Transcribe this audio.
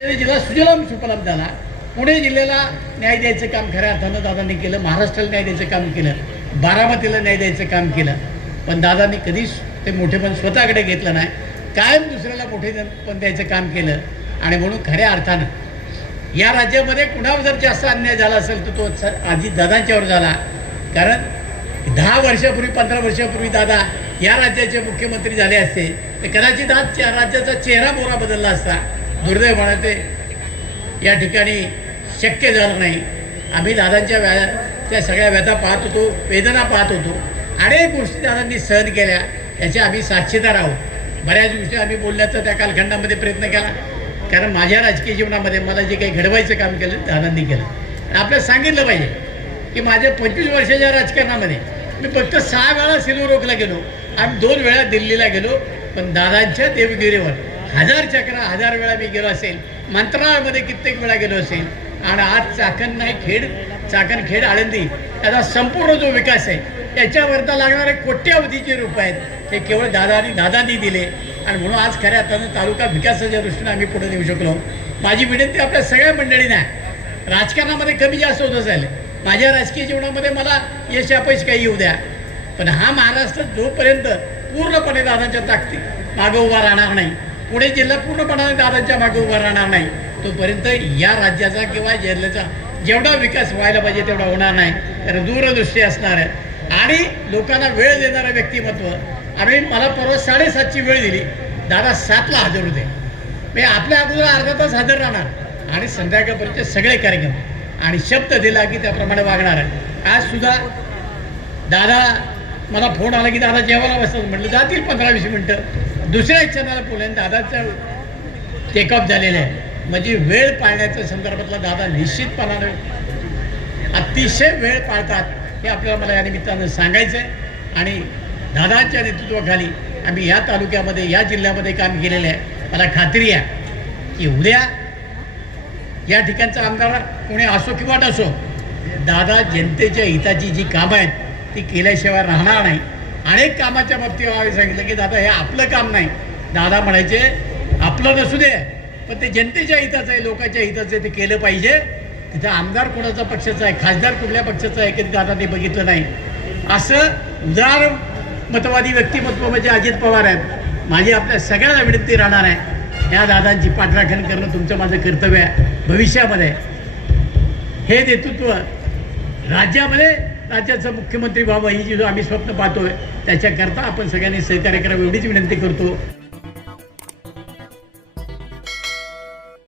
जिल्हा सुजलाम सुफलाम झाला. पुणे जिल्ह्याला न्याय द्यायचं काम खऱ्या अर्थानं दादांनी केलं महाराष्ट्राला न्याय द्यायचं काम केलं बारामतीला न्याय द्यायचं काम केलं. पण दादांनी कधीच ते मोठेपण स्वतःकडे घेतलं नाही. कायम दुसऱ्याला मोठे पण द्यायचं काम केलं. आणि म्हणून खऱ्या अर्थानं या राज्यामध्ये कुणावर जर जास्त अन्याय झाला असेल तर तो आजी आधी दादांच्यावर झाला. कारण दहा वर्षापूर्वी पंधरा वर्षापूर्वी दादा या राज्याचे मुख्यमंत्री झाले असते. तर कदाचित आज राज्याचा चेहरा मोहरा बदलला असता. दुर्दैवाने ते या ठिकाणी शक्य झालं नाही. आम्ही दादांच्या व्या त्या सगळ्या व्यथा पाहत होतो वेदना पाहत होतो. अनेक गोष्टी दादांनी सहन केल्या. याच्या आम्ही साक्षीदार आहोत. बऱ्याच गोष्टी आम्ही बोलण्याचा त्या कालखंडामध्ये प्रयत्न केला. कारण माझ्या राजकीय जीवनामध्ये मला जे काही घडवायचं काम केलं दादांनी केलं. आणि आपल्याला सांगितलं पाहिजे की माझ्या पंचवीस वर्षाच्या राजकारणामध्ये मी फक्त सहा वेळा सिल्वर रोखला गेलो. आम्ही दोन वेळा दिल्लीला गेलो. पण दादांच्या देवगिरीवर हजार चक्रा हजार वेळा मी गेलो असेल. मंत्रालयामध्ये कित्येक वेळा गेलो असेल. आणि आज चाकण नाही खेड चाकण खेड आळंदी त्याचा संपूर्ण जो विकास आहे त्याच्यावरता लागणारे कोट्यावधीचे रुपये आहेत. ते केवळ दादा आणि दादांनी दिले. आणि म्हणून आज खऱ्या अर्थानं तालुका विकासाच्या दृष्टीने आम्ही पुढे नेऊ शकलो. माझी विनंती आपल्या सगळ्या मंडळींना आहे. राजकारणामध्ये कमी जास्त होत असेल. माझ्या राजकीय जीवनामध्ये मला यश अपयश काही येऊ द्या. पण हा महाराष्ट्र जोपर्यंत पूर्णपणे दादांच्या ताकदी मागं उभा राहणार नाही पुणे जिल्हा पूर्णपणाने दादांच्या मागे उभा राहणार नाही. तोपर्यंत या राज्याचा किंवा जिल्ह्याचा जेवढा विकास व्हायला पाहिजे तेवढा होणार नाही. तर दूरदृष्टी असणार आहे. आणि लोकांना वेळ देणारं व्यक्तिमत्व. आम्ही मला परवा साडेसातची वेळ दिली. दादा सातला हजर होते. मी आपल्या अगोदर अर्धा तास हजर राहणार. आणि संध्याकाळपर्यंत सगळे कार्यक्रम. आणि शब्द दिला की त्याप्रमाणे वागणार आहे. आज सुद्धा दादा मला फोन आला की दादा जेवायला बसतात म्हटलं जातील पंधरा वीस मिनटं. दुसऱ्या क्षणाला बोलेन दादाचं टेकअप झालेलं आहे. म्हणजे वेळ पाळण्याच्या संदर्भातला दादा निश्चितपणानं अतिशय वेळ पाळतात हे आपल्याला मला या निमित्तानं सांगायचं आहे. आणि दादांच्या नेतृत्वाखाली आम्ही या तालुक्यामध्ये या जिल्ह्यामध्ये काम केलेलं आहे. मला खात्री आहे की उद्या या ठिकाणचा आमदार कोणी असो किंवा नसो दादा जनतेच्या हिताची जी कामं आहेत ती केल्याशिवाय राहणार नाही. अनेक कामाच्या बाबतीत आम्ही सांगितलं की दादा हे आपलं काम नाही. दादा म्हणायचे आपलं नसू दे पण ते जनतेच्या हिताचं आहे लोकांच्या हिताचं आहे ते केलं पाहिजे. तिथं आमदार कोणाचा पक्षाचा आहे खासदार कुठल्या पक्षाचा आहे की दादा ते बघितलं नाही. असं उदार मतवादी व्यक्तिमत्व म्हणजे अजित पवार आहेत. माझी आपल्या सगळ्यांना विनंती राहणार आहे या दादांची पाठराखण करणं तुमचं माझं कर्तव्य आहे भविष्यामध्ये. हे नेतृत्व राज्यामध्ये राज्याचं मुख्यमंत्री व्हावं ही जी जो आम्ही स्वप्न पाहतोय त्याच्याकरता आपण सगळ्यांनी सहकार्य करावं एवढीच विनंती करतो.